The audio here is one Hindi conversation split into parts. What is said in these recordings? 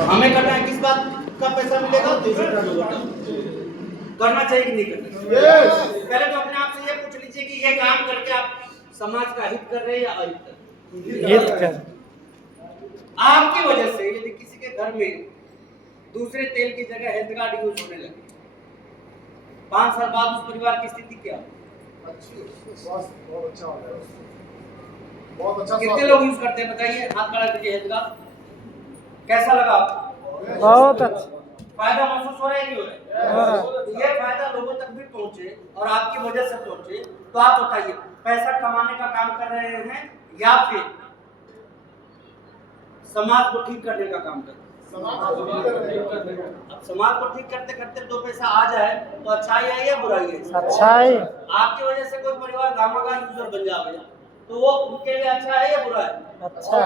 हमें करना है, किस बात का पैसा मिलेगा? करना चाहिए कि नहीं करना चाहिए? पहले तो अपने आप से ये पूछ लीजिए कि ये काम करके आप समाज का हित कर रहे हैं या अहित कर रहे हैं? आपकी वजह से यदि किसी के घर में दूसरे तेल की जगह हेल्थ कार्ड यूज होने लगे, 5 साल बाद उस परिवार की स्थिति क्या? बहुत अच्छा। कितने लोग यूज करते हैं बताइए? हाथ खड़ा कीजिए हेल्थ कार्ड। कैसा लगा आपको? बहुत अच्छा। फायदा महसूस हो रहा है नहीं हो रहा है? ये फायदा लोगों तक भी पहुंचे और आपकी वजह से पहुंचे, तो आप बताइए पैसा कमाने का काम कर रहे हैं या फिर समाज को ठीक करने का काम कर रहे हैं? अब समाज को ठीक करते करते 2 पैसा आ जाए तो अच्छाई है या बुराई है? अच्छाई। आपकी वजह से कोई परिवार गामा यूजर बन जाए तो वो उनके लिए अच्छा है या बुरा है? अच्छा।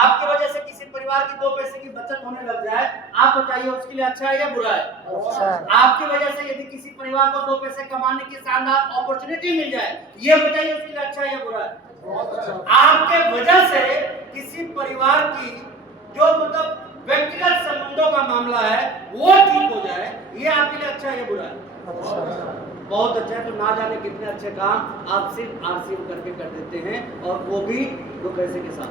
आपकी वजह से किसी परिवार की 2 पैसे की बचत होने लग जाए, आप बताइए उसके लिए अच्छा है या बुरा है? अच्छा। आपकी वजह से यदि किसी परिवार को 2 पैसे कमाने की शानदार अपॉर्चुनिटी मिल जाए, ये बताइए उसके लिए अच्छा है या बुरा है? आपके वजह से किसी परिवार की जो मतलब व्यक्तिगत संबंधों का मामला है वो ठीक हो जाए, ये आपके लिए अच्छा है या बुरा है? अच्छा। बहुत अच्छा है। तो ना जाने कितने अच्छे काम आप सिर्फ आरसीएम करके कर देते हैं, और वो भी 2 पैसे के साथ।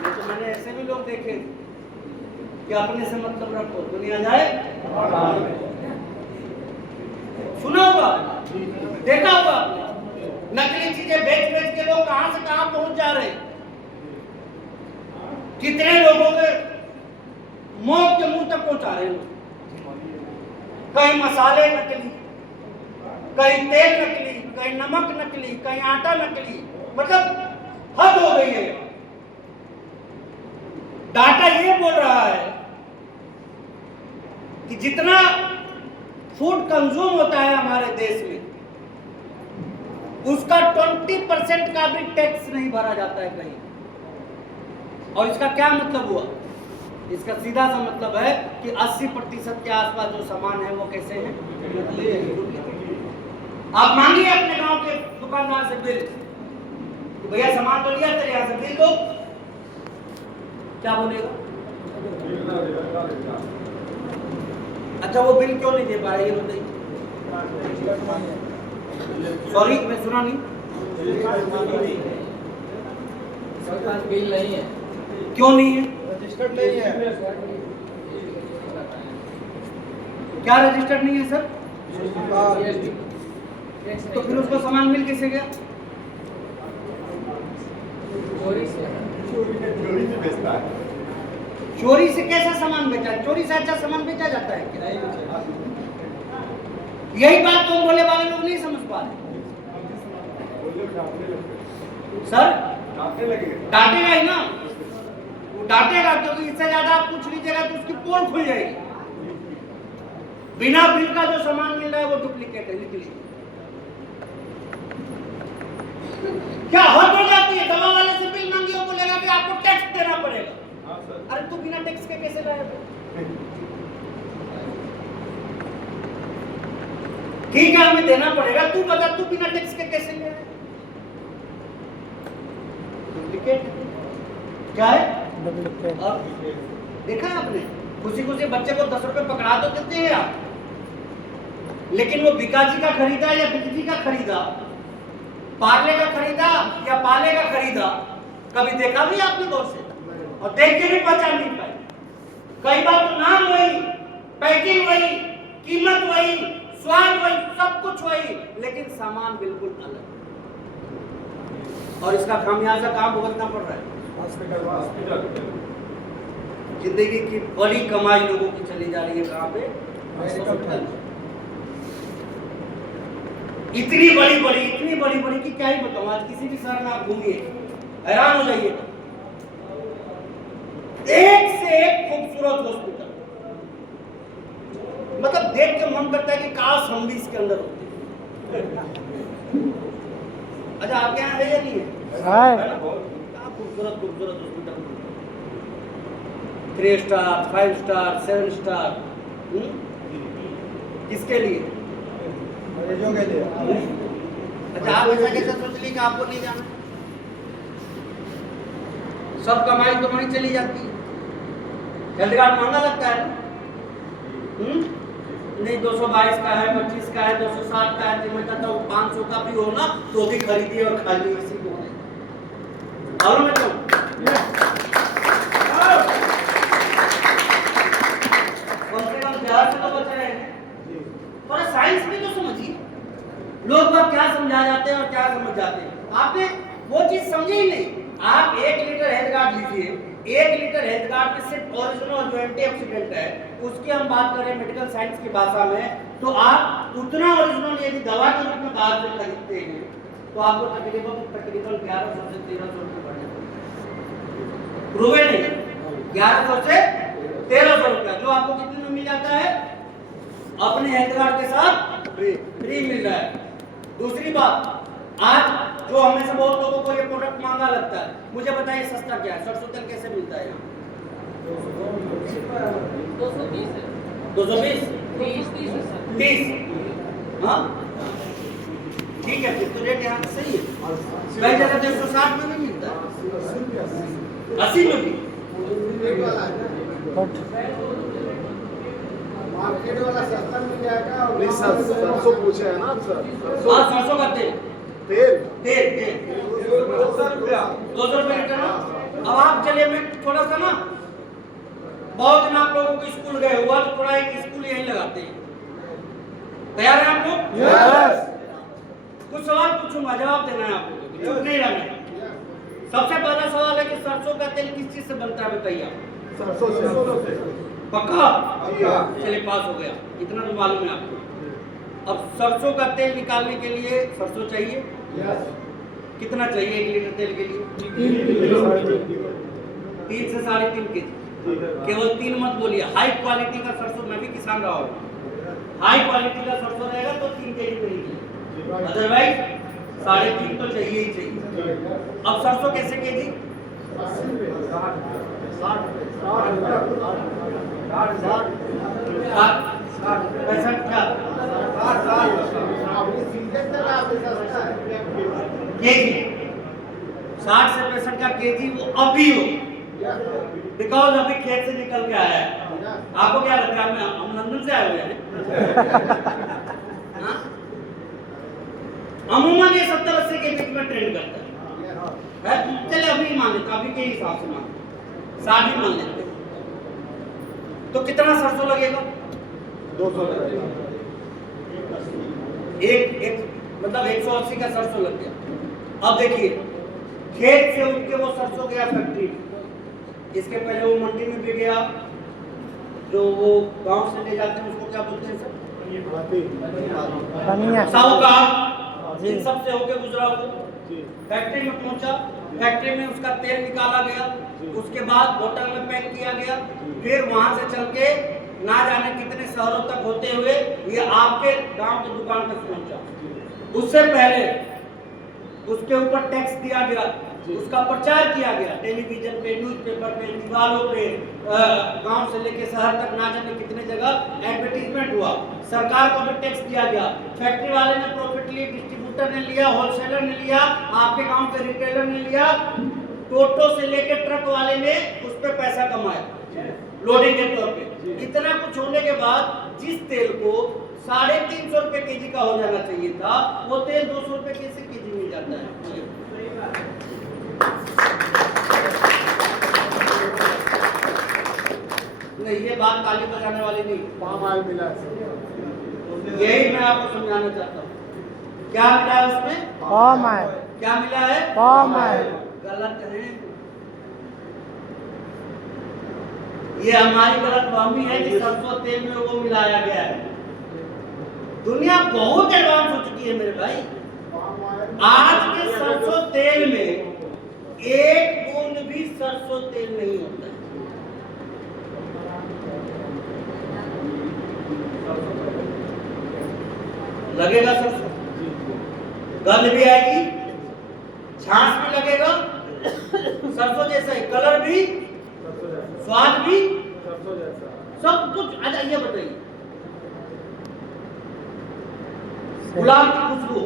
ये तो मैंने ऐसे भी लोग देखे कि अपने से मतलब रखो दुनिया जाए। सुना होगा, देखा होगा, नकली चीजें बेच बेच के लोग कहां से कहां पहुंच जा रहे हैं। कितने लोगों के मौत के मुंह तक पहुंचा रहे हैं। कहीं मसाले नकली, कहीं तेल नकली, कहीं नमक नकली, कहीं आटा नकली, मतलब हद हो गई है। डाटा ये बोल रहा है कि जितना फूड कंज्यूम होता है हमारे देश में, उसका 20% का भी टैक्स नहीं भरा जाता है कहीं। और इसका क्या मतलब हुआ? इसका सीधा सा मतलब है कि 80% के आसपास जो सामान है वो कैसे हैं? नकली है। आप मांगिए अपने गांव के दुकानदार से बिल कि भैया सामान तो लिया तेरे यहाँ से, बिल दो। क्या बोलेगा? अच्छा, वो बिल क्यों नहीं दे पा रहे ये बताइए। सॉरी, मैं सुना नहीं। बिल नहीं है। क्यों नहीं है? रजिस्टर्ड नहीं है। क्या रजिस्टर्ड नहीं है सर? तो फिर उसको सामान मिल कैसे गया? चोरी से कैसा सामान बेचा? चोरी से अच्छा सामान बेचा जाता है क्या? यही बात तो हम बोले वाले लोग नहीं समझ पा रहे सर। डांटेगा ही ना, वो डांटेगा क्योंकि इससे ज्यादा आप पूछ लीजिएगा तो उसकी पोल खुल जाएगी। बिना बिल का जो सामान मिल रहा है वो डुप्लीकेट है, निकली। क्या हद हो जाती है? दवा वाले से बिल मांगिए, वो बोलेगा कि आपको टैक्स देना पड़ेगा। अरे तू बिना टैक्स के कैसे लाया? ठीक है, हमें देना पड़ेगा, तू बता तू बिना टैक्स के कैसे ले? डुप्लीकेट क्या है? और देखा है आपने, खुशी खुशी बच्चे को 10 रुपए पकड़ा तो देते हैं आप, लेकिन वो बिकाजी का खरीदा या बिकजी का खरीदा, पार्ले का खरीदा या पाले का खरीदा, कभी देखा भी आपने गौर से? और देख के भी पहचान नहीं पाए। कई बार तो नाम वही, पैकिंग वही, कीमत वही, स्वाद वही, सब कुछ वही, लेकिन सामान बिल्कुल अलग। और इसका खामियाजा काम भुगतना पड़ रहा है। जिंदगी की बड़ी कमाई लोगों की चली जा रही है कहां पे? इतनी बड़ी बड़ी कि क्या ही बताऊं। आज किसी भी शहर में आप घूमिए, हैरान हो जाइएगा, एक से एक खूबसूरत हॉस्पिटल, मतलब देख के मन करता है कि काश हम भी इसके अंदर होते। अच्छा, आपके यहाँ है या नहीं है? खूबसूरत हॉस्पिटल, 3 स्टार, 5 स्टार, 7 स्टार, किसके लिए? मरीजों के लिए। अच्छा, आप ऐसा कैसे सोच ली कि आपको नहीं जाना? सब कमाई तो वहीं चली जाती है। हेल्थ कार्ड महंगा लगता है नहीं, 222 का है, 25 का है, 260 का है, तो मैं कहता हूँ 500 का भी हो ना तो भी खरीदिए और खाइए, इसी को मालूम है तो। कम से कम जहर से तो बच रहे हैं। थोड़ा साइंस में तो समझिए, लोग बात क्या समझा जाते हैं और क्या समझ जाते हैं। आपने वो चीज समझी ही नहीं। आप 1 लीटर हेल्थ कार्ड लीजिए, 1 लीटर हेल्थ कार्ड में सिर्फ ओरिजिनल जो एंटीऑक्सीडेंट है उसकी हम बात करें मेडिकल साइंस की भाषा में, तो आप उतना ओरिजिनल यदि दवा के रूप में बाहर से खरीदते हैं तो आपको तकरीबन 1100 से 1300 रुपये पड़ने पड़ेंगे। प्रूवे नहीं, 1100 से 1300 रुपया, जो आपको कितने में मिल जाता है? अपने हेल्थ कार्ड के साथ फ्री मिल रहा है। दूसरी बात, आज जो हमें से बहुत लोगों को ये प्रोडक्ट महंगा लगता है, मुझे बताइए सस्ता क्या है? सरसों तेल कैसे मिलता है यहाँ? 220 30। हाँ ठीक है, फिर तो रेट यहाँ सही है। कई जगह 160 में भी मिलता है, 80 में भी। मार्केट वाला सस्ता मिल जाएगा। नहीं सर, सरसों पूछे है ना सर? हाँ, सरसों का तेल 200 रुपये लीटर ना। अब आप चलिए, मैं थोड़ा सा ना, बहुत दिन आप लोगों को स्कूल गए हुआ तो थोड़ा एक स्कूल यही लगाते हैं। तैयार है आप लोग? यस। कुछ सवाल पूछूंगा, जवाब देना है आपको, चुप नहीं रहना है। सबसे पहला सवाल है कि सरसों का तेल किस चीज से बनता है, बताइए आप। सरसों से। पक्का? चलिए, पास हो गया, इतना तो मालूम है आपको। अब सरसों का तेल निकालने के लिए सरसों चाहिए। कितना चाहिए 1 लीटर तेल के लिए? 3 से 3.5 kg। केवल 3 मत बोलिए, हाई क्वालिटी का सरसों, मैं भी किसान रहा हूँ, हाई क्वालिटी का सरसों रहेगा तो 3 kg मिलेगी, अदरवाइज 3.5 तो चाहिए ही चाहिए। अब सरसों कैसे केजी? 65 का केजी, 60 से 65 का केजी, वो अभी हो, बिकॉज अभी खेत से निकल के आया है। आपको क्या लगता है हम लंदन से आए हुए हैं? अमूमन ये 70-80 के बीच में ट्रेंड करता है। चले अभी मान लेते, अभी के हिसाब से मान 60 ही मान लेते, तो कितना सरसों लगेगा? 200। एक मतलब 180 का सरसों लग गया। अब देखिए, खेत से उठ के वो सरसों गया फैक्ट्री, इसके पहले वो मंडी में भी गया, जो वो गांव से ले जाते हैं उसको क्या बोलते हैं सर? साहूकार, इन सब से होके गुजरा वो फैक्ट्री में पहुंचा, फैक्ट्री में उसका तेल निकाला गया, उसके बाद बोतल में पैक किया गया, फिर वहां से चल के ना जाने कितने शहरों तक होते हुए ये आपके गांव की दुकान तक पहुंचा। उससे पहले उसके ऊपर टैक्स दिया गया, उसका प्रचार किया गया टेलीविजन पे, न्यूज़पेपर पे, दीवारों पे, गांव से लेके शहर तक ना जाने कितने जगह एडवर्टीजमेंट हुआ। सरकार को भी टैक्स दिया गया, फैक्ट्री वाले ने प्रॉफिट लिए, डिस्ट्रीब्यूटर ने लिया, होलसेलर ने लिया, आपके गांव के रिटेलर ने लिया, टोटो से लेके ट्रक वाले ने उस पर पैसा कमाया लोडिंग के तौर पे। इतना कुछ होने के बाद जिस तेल को 350 रुपए केजी का हो जाना चाहिए था, वो तेल 200 रुपए कैसे केजी मिल जाता है? नहीं, ये बात ताली बजाने वाली नहीं, पाम ऑयल मिला है। यही मैं आपको समझाना चाहता हूँ। क्या मिला है उसमें? Palm oil. क्या मिला है? Palm oil. गलत है, ये हमारी गलतफहमी है कि सरसों तेल में वो मिलाया गया है। दुनिया बहुत एडवांस हो चुकी है मेरे भाई। आज के सरसों तेल में 1 बूंद भी सरसों तेल नहीं होता है। लगेगा सरसों, गंध भी आएगी, छाछ भी लगेगा, सरसों जैसा ही कलर भी, स्वाद भी, सब कुछ। अच्छा ये बताइए, गुलाब की खुशबू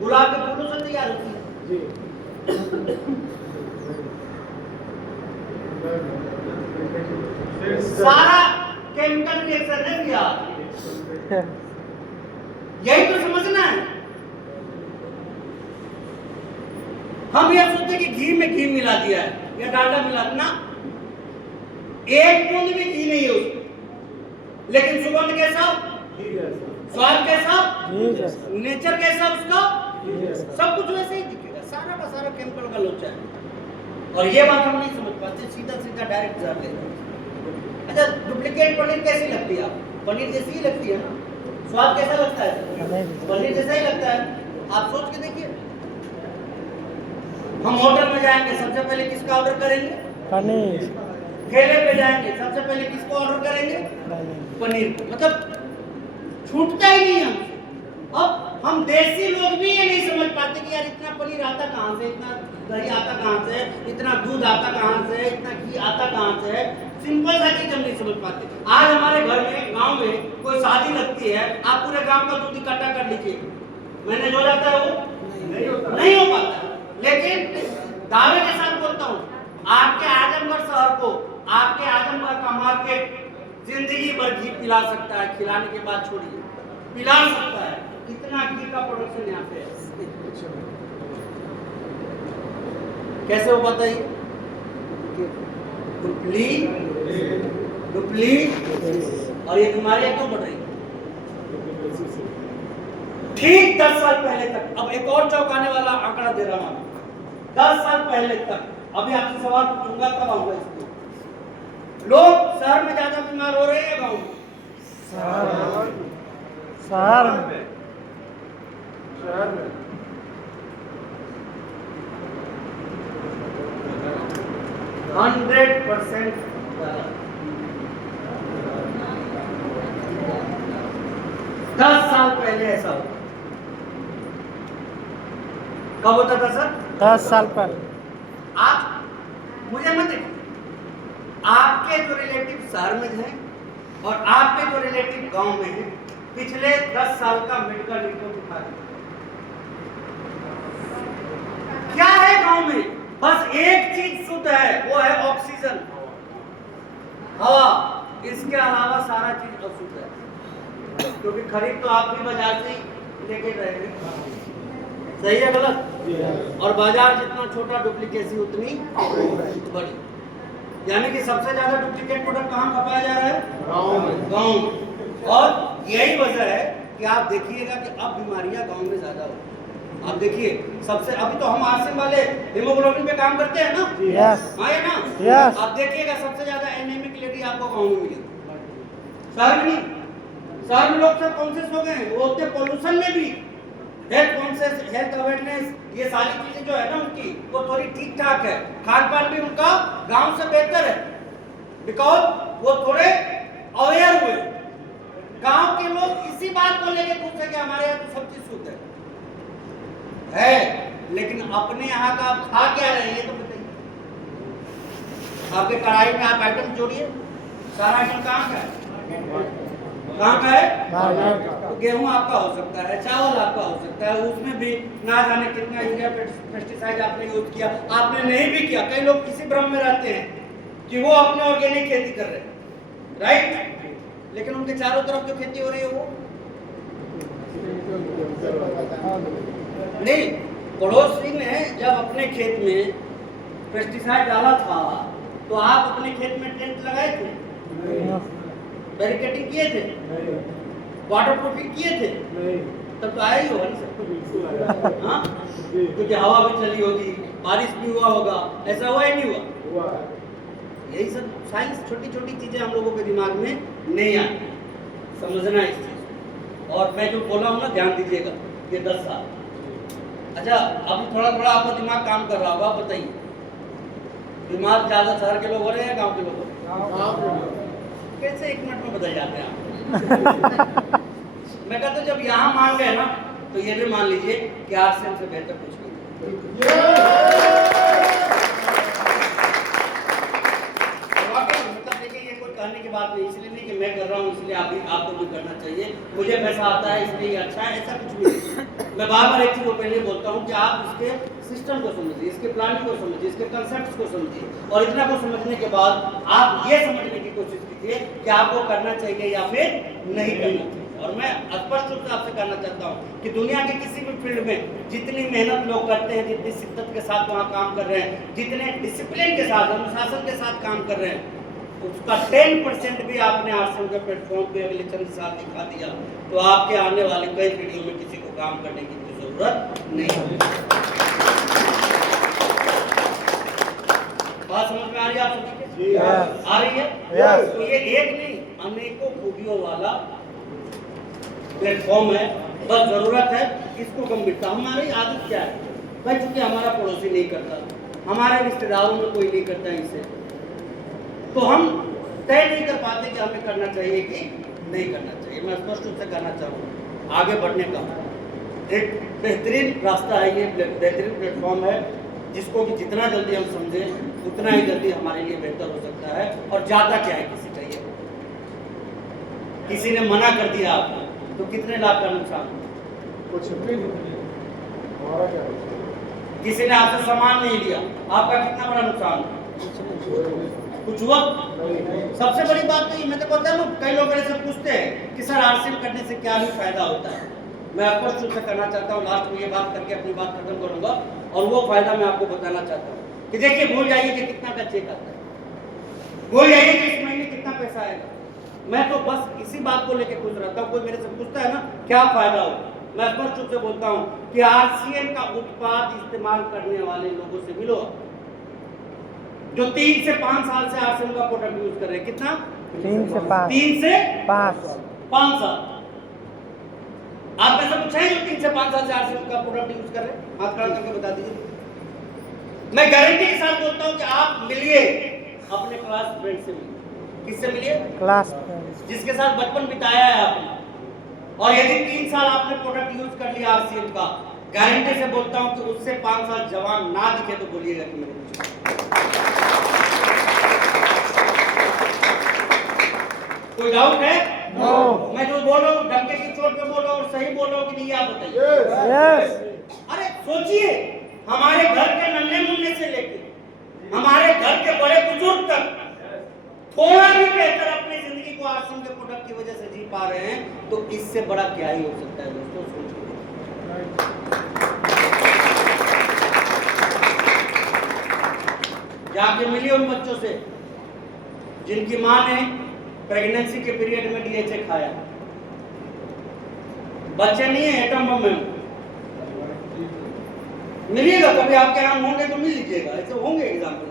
गुलाब के फूलों से तैयार होती है। सारा केमिकल रिएक्शन है भैया, यही तो समझना है। हम ये सोचते कि घी में घी मिला दिया है या डालडा मिला ना, एक बूंद भी घी नहीं है उसमें, लेकिन सुगंध कैसा, स्वाद कैसा, नेचर कैसा उसका, सब कुछ वैसे ही दिखेगा। सारा का सारा केमिकल का लोचा है। और ये बात हम नहीं समझ पाते, सीधा सीधा डायरेक्ट जर लेते हैं। अच्छा, डुप्लीकेट पनीर कैसी लगती है आपको? पनीर जैसी ही लगती है ना, स्वाद कैसा लगता है? पनीर जैसा ही लगता है। आप सोच के देखिए, हम होटल में जाएंगे सबसे पहले किसका ऑर्डर करेंगे? पनीर। ठेले पे जाएंगे सबसे पहले किसको ऑर्डर करेंगे? पनीर। मतलब छूटता ही नहीं हमसे। अब हम देसी लोग भी ये नहीं समझ पाते कि यार इतना पनीर आता कहाँ से, इतना दही आता कहाँ से, इतना दूध आता कहाँ से, इतना घी आता कहाँ से। सिंपल सा चीज हम नहीं समझ पाते। आज हमारे घर में, गांव में कोई शादी लगती है, आप पूरे गांव का दूध इकट्ठा कर लीजिए, मैनेज हो जाता है? वो नहीं हो पाता। लेकिन दावे के साथ बोलता हूँ, आपके आजमगढ़ शहर को, आपके आजमगढ़ का मार्केट जिंदगी भर घी पिला सकता है, खिलाने के बाद छोड़िए, पिला सकता है। इतना घी का प्रोडक्शन यहाँ पे है। कैसे हो बताइए? डुप्ली और ये बीमारियां क्यों बढ़ रही? ठीक 10 साल पहले तक, अब एक और चौंकाने वाला आंकड़ा दे रहा हूं, 10 साल पहले तक, अभी आपसे सवाल पूछूंगा तब आऊंगा इसको, लोग शहर में ज्यादा बीमार हो रहे हैं गाँव में? शहर में 100% 10 साल पहले ऐसा होता। कब होता था सर? 10 साल पहले। आप मुझे मत देखिए, आपके जो रिलेटिव शहर में हैं और आपके जो रिलेटिव गांव में हैं, पिछले 10 साल का मेडिकल रिपोर्ट दिखा दीजिए। क्या है गांव में? बस एक चीज शुद्ध है, वो है ऑक्सीजन, हवा। इसके अलावा सारा चीज अशुद्ध है, क्योंकि खरीद तो आप भी बाजार से ही लेके रहेंगे। सही है गलत? और बाजार जितना छोटा, डुप्लीकेसी उतनी बड़ी। यानी कि सबसे ज्यादा डुप्लीकेट प्रोडक्ट कहाँ खपाया जा रहा है? गाँव में। और यही वजह है कि आप देखिएगा कि अब बीमारियां गांव में ज्यादा हो। आप देखिए, सबसे अभी तो हम आरसीएम वाले हीमोग्लोबिन पे काम करते हैं ना? यस। हाँ है ना? यस। आप देखिएगा सबसे ज्यादा एनीमिक लेडी आपको गांव में मिलेगी, शहर में नहीं। शहर में लोग सब कॉन्शियस हो गए हैं, वो होते पॉल्यूशन में भी, हेल्थ कॉन्शियस, हेल्थ अवेयरनेस, ये सारी चीजें जो है ना उनकी, वो थोड़ी ठीक ठाक है। खान पान भी उनका गांव से बेहतर है, बिकॉज वो थोड़े अवेयर हुए। गांव के लोग इसी बात को लेके पूछते हैं कि हमारे यहाँ तो सब चीज शुद्ध है, लेकिन अपने यहाँ का आप खा क्या रहे हैं तो बताइए। आपके कढ़ाई में आप आइटम जोड़िए, सारा आइटम कहाँ का है? कहाँ का है? तो गेहूं आपका हो सकता है, चावल आपका हो सकता है, उसमें भी ना जाने कितना यूरिया पेस्टिसाइड आपने यूज किया, आपने नहीं भी किया। कई लोग किसी भ्रम में रहते हैं कि वो अपने ऑर्गेनिक खेती कर रहे हैं, राइट? लेकिन उनके चारों तरफ जो खेती हो रही है वो नहीं। पड़ोसी ने जब अपने खेत में पेस्टिसाइड डाला था तो आप अपने खेत में टेंट लगाए थे, बैरिकेडिंग किए थे, वाटर प्रूफिंग किए थे, तब तो आया ही होगा नहीं? हाँ, क्योंकि हवा भी चली होगी, बारिश भी हुआ होगा, ऐसा हुआ ही नहीं हुआ। यही सब साइंस, छोटी छोटी चीजें हम लोगों के दिमाग में नहीं आती, समझना इस चीज। और मैं जो बोला हूँ ना, ध्यान दीजिएगा, ये 10 साल। अच्छा, अभी थोड़ा थोड़ा आपका दिमाग काम कर रहा होगा, बताइए बीमार ज्यादा शहर के लोग हो रहे हैं गांव के लोग हो रहे हैं? कैसे 1 मिनट में बदल जाते हैं आप? मैं कहता हूं जब यहाँ मान गए ना, तो ये भी मान लीजिए कि आरसीएम से बेहतर कुछ नहीं। मतलब देखिए, ये कोई कहने की बात नहीं, इसलिए नहीं कि मैं कर रहा हूँ इसलिए आपको भी करना चाहिए, मुझे पैसा आता है इसलिए अच्छा है, ऐसा कुछ नहीं। मैं बार बार एक चीज को पहले बोलता हूँ कि आप इसके सिस्टम को समझिए, इसके प्लानिंग को समझिए, इसके कंसेप्ट को समझिए, और इतना को समझने के बाद आप ये समझने की कोशिश कीजिए कि आपको करना चाहिए या फिर नहीं करना चाहिए। और मैं स्पष्ट रूप से आपसे कहना चाहता हूँ कि दुनिया के किसी भी फील्ड में जितनी मेहनत लोग करते हैं, जितनी शिद्दत के साथ वहाँ काम कर रहे हैं, जितने डिसिप्लिन के साथ, अनुशासन के साथ काम कर रहे हैं, उसका 10% भी आपने आश्रम के प्लेटफॉर्म पे अगले चंद साल दिखा दिया तो आपके आने वाले कई पीढ़ियों में किसी को काम करने की कोई जरूरत नहीं है। बात समझ में आ रही है आप सभी के? आ रही है? तो ये एक नहीं, अनेकों खूबियों वाला प्लेटफॉर्म है, बस जरूरत है इसको गंभीरता। हमारी आदत क्या है भाई, चूंकि हमारा पड़ोसी नहीं करता, हमारे रिश्तेदारों में कोई नहीं करता इसे, तो हम तय नहीं कर पाते कि हमें करना चाहिए कि नहीं करना चाहिए। मैं स्पष्ट रूप से कहना चाहूँगा, आगे बढ़ने का एक बेहतरीन रास्ता है, ये बेहतरीन प्लेटफॉर्म है जिसको कि जितना जल्दी हम समझें उतना ही जल्दी हमारे लिए बेहतर हो सकता है। और ज़्यादा क्या है, किसी का ये किसी ने मना कर दिया आपको तो कितने लाख का नुकसान, कुछ भी नहीं, हमारा क्या है? किसी ने आपसे सामान नहीं लिया, आपका कितना बड़ा नुकसान, कुछ हुआ? सबसे बड़ी बात तो ये, मैं तो कहता हूँ कई लोग मेरे से पूछते हैं कि सर आरसीएम करने से क्या ही फायदा होता है। मैं स्पष्ट रूप से करना चाहता हूँ, लास्ट में ये बात करके अपनी बात खत्म करूंगा, और वो फायदा मैं आपको बताना चाहता हूँ कि देखिए, भूल जाइए कि कितना का चेक आता है, भूल जाइए कि इस महीने कितना पैसा आएगा। मैं तो बस इसी बात को लेकर खुश रहता हूँ। कोई मेरे से पूछता है ना क्या फायदा होगा, मैं स्पष्ट रूप से बोलता हूँ कि आरसीएम का उत्पाद इस्तेमाल करने वाले लोगों से मिलो जो 3 से 5 साल से आरसीएम का प्रोडक्ट यूज कर रहे हैं। कितना? 3 से 5 3 से 5 साल। आप में से कुछ है जो 3 से 5 साल से आरसीएम का प्रोडक्ट यूज कर रहे हैं? हाथ खड़ा करके बता दीजिए। मैं गारंटी के साथ बोलता हूँ कि आप मिलिए अपने क्लास फ्रेंड से, मिलिए। किससे मिलिए? क्लास जिसके साथ बचपन बिताया है आपने, और यदि 3 साल आपने प्रोडक्ट यूज कर लिया आरसीएम का, गारंटी से बोलता हूं कि उससे 5 साल जवान ना दिखे तो बोलिएगा कि मेरे कोई डाउट है? नो। मैं जो बोल रहा हूँ डंके की चोट पे बोल रहा हूँ और सही बोल रहा हूँ कि नहीं, आप बताइए। यस। अरे सोचिए, हमारे घर के नन्हे मुन्ने से लेके हमारे घर के बड़े बुजुर्ग तक थोड़ा भी बेहतर अपनी जिंदगी को आरसीएम के प्रोडक्ट की वजह से जी पा रहे हैं, तो इससे बड़ा क्या ही हो सकता है दोस्तों, सोचिए। जाके मिलिए उन बच्चों से जिनकी मां ने प्रेगनेंसी के पीरियड में डीएचए खाया। बच्चे नहीं है, एटम बम है। मिलिएगा कभी, आपके यहाँ होंगे तो मिल लीजिएगा, ऐसे होंगे एग्जाम्पल।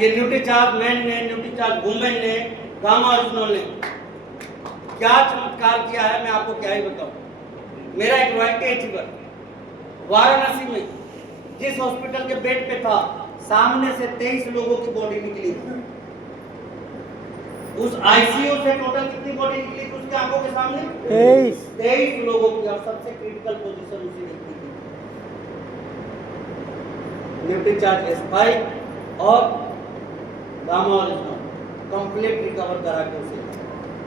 ये न्यूट्रीचार्ज मैन ने, न्यूट्रीचार्ज वुमेन ने, गामा ओरिजिनल ने क्या चमत्कार किया है, मैं आपको क्या ही बताऊं। मेरा एक रॉयल्टी अचीवर वाराणसी में जिस हॉस्पिटल के बेड पे था, सामने से 23 लोगों की बॉडी निकली। उस आईसीयू से टोटल कितनी बॉडी निकली थी उसके आंखों के सामने? 23 लोगों की, और सबसे क्रिटिकल पोजीशन उसी व्यक्ति की। न्यूट्रीचार्ज S5 और गामा ओरिजिनल कंप्लीट रिकवर करा के उसे,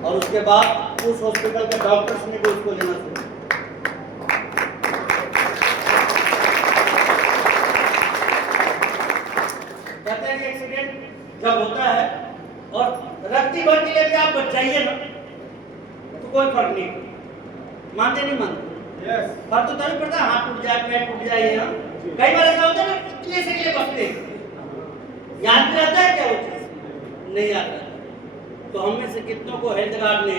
और उसके बाद उस हॉस्पिटल के डॉक्टर्स ने भी उसको लेना शुरू। कहते हैं कि एक्सीडेंट जब होता है और रत्ती भर के लिए आप बच जाइए ना तो कोई फर्क नहीं, मानते नहीं मानते? फर्क तो तभी पड़ता है, हाथ टूट जाए, पैर टूट जाए। कई बार ऐसा होता है ना, कितने से लिए बचते हैं, याद भी रहता है क्या वो चीज? नहीं आता। तो हम में से कितनों को हेल्थ गार्ड ने,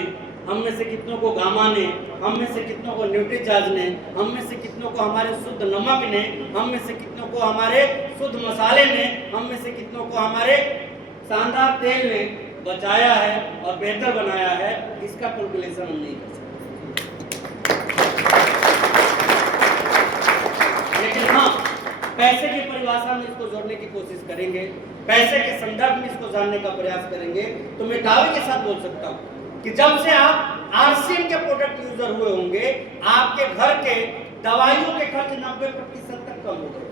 हम में से कितनों को गामा ने, हम में से कितनों को न्यूट्रीचार्ज ने, हम में से कितनों को हमारे शुद्ध नमक ने, हम में से कितनों को हमारे शुद्ध मसाले ने, हम में से कितनों को हमारे शानदार तेल ने बचाया है और बेहतर बनाया है, इसका कैलकुलेशन हम नहीं कर सकते। लेकिन हाँ, पैसे की परिभाषा में इसको जोड़ने की कोशिश करेंगे, पैसे के संदर्भ में इसको जानने का प्रयास करेंगे, तो मैं दावे के साथ बोल सकता हूँ कि जब से आप आरसीएम के प्रोडक्ट यूजर हुए होंगे, आपके घर के दवाइयों के खर्च 90% तक कम हो गए।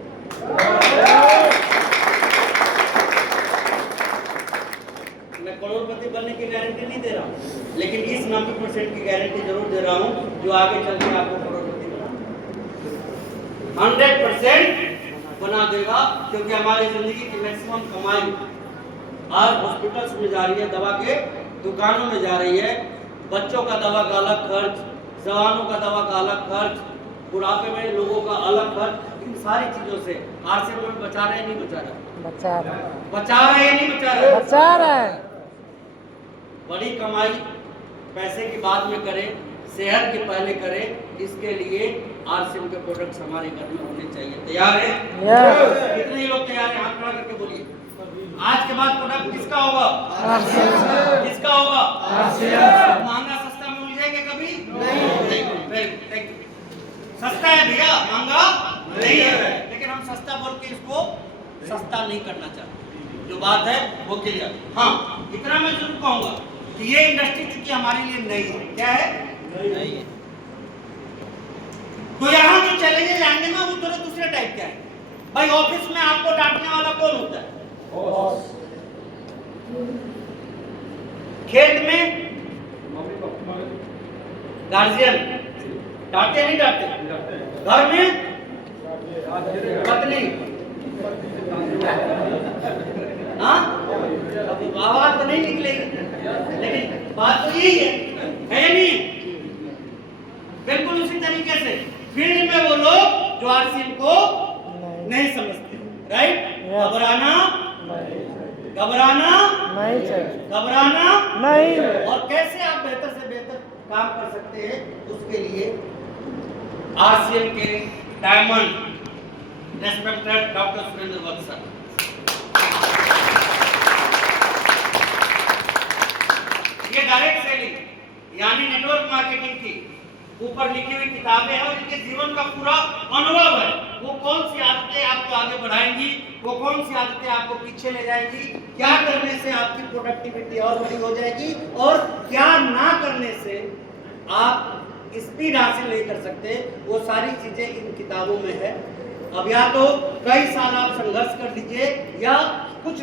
मैं करोड़पति बनने की गारंटी नहीं दे रहा हूँ, लेकिन इस 90% की गारंटी जरूर दे रहा हूँ जो आगे चल के आपको करोड़पति बना। 100% बना देगा, क्योंकि हमारी जिंदगी की मैक्सिमम कमाई आज हॉस्पिटल्स में जा रही है, दवा के दुकानों में जा रही है। बच्चों का दवा का अलग खर्च, जवानों का दवा का अलग खर्च, बुढ़ापे में लोगों का अलग खर्च। इन सारी चीजों से आरसीएम में बचा रहे हैं, नहीं बचा रहा? बचा रहा है, बचा रहे हैं, नहीं बचा रहे? बचा रहा है। बड़ी कमाई पैसे की बाद में करें, सेहत के पहले करें। इसके लिए आरसीएम के प्रोडक्ट्स हमारे घर में होने चाहिए। तैयार है? यस। कितने लोग तैयार हैं? हाथ खड़ा करके बोलिए। आज के बाद प्रोडक्ट किसका होगा? किसका होगा? महंगा सस्ता में मिलेंगे कभी नहीं। सस्ता है भैया, महंगा नहीं है, लेकिन हम सस्ता बोल के इसको सस्ता नहीं करना चाहते। जो बात है वो क्लियर। हाँ, इतना मैं जरूर कहूंगा कि ये इंडस्ट्री चूंकि हमारे लिए नई है। क्या है? नई है। तो यहाँ जो चैलेंजेस आएंगे ना, वो थोड़े दूसरे टाइप के हैं। भाई ऑफिस में आपको डांटने वाला कौन होता है? खेत में गार्जियन डांटे नहीं डांटे? घर में पत्नी। हाँ, अभी आवाज तो नहीं निकलेगी, लेकिन बात तो यही है नहीं? बिल्कुल उसी तरीके से फील्ड में वो लोग जो आरसीएम को नहीं समझते, राइट? घबराना नहीं चाहिए, घबराना नहीं। और कैसे आप बेहतर से बेहतर काम कर सकते हैं, उसके लिए आरसीएम के डायमंड रेस्पेक्टेड डॉक्टर सुरेंद्र वत्स सर, ये डायरेक्ट सेलिंग यानी नेटवर्क मार्केटिंग की ऊपर लिखी हुई किताबें हैं और इनके जीवन का पूरा अनुभव है। वो कौन सी आदतें आपको आगे बढ़ाएंगी, वो कौन सी आदतें आपको पीछे ले जाएंगी, क्या करने से आपकी प्रोडक्टिविटी और बड़ी हो जाएगी और क्या ना करने से आप स्पीड हासिल नहीं कर सकते, वो सारी चीजें इन किताबों में है। अब या तो कई साल आप संघर्ष कर लीजिए या कुछ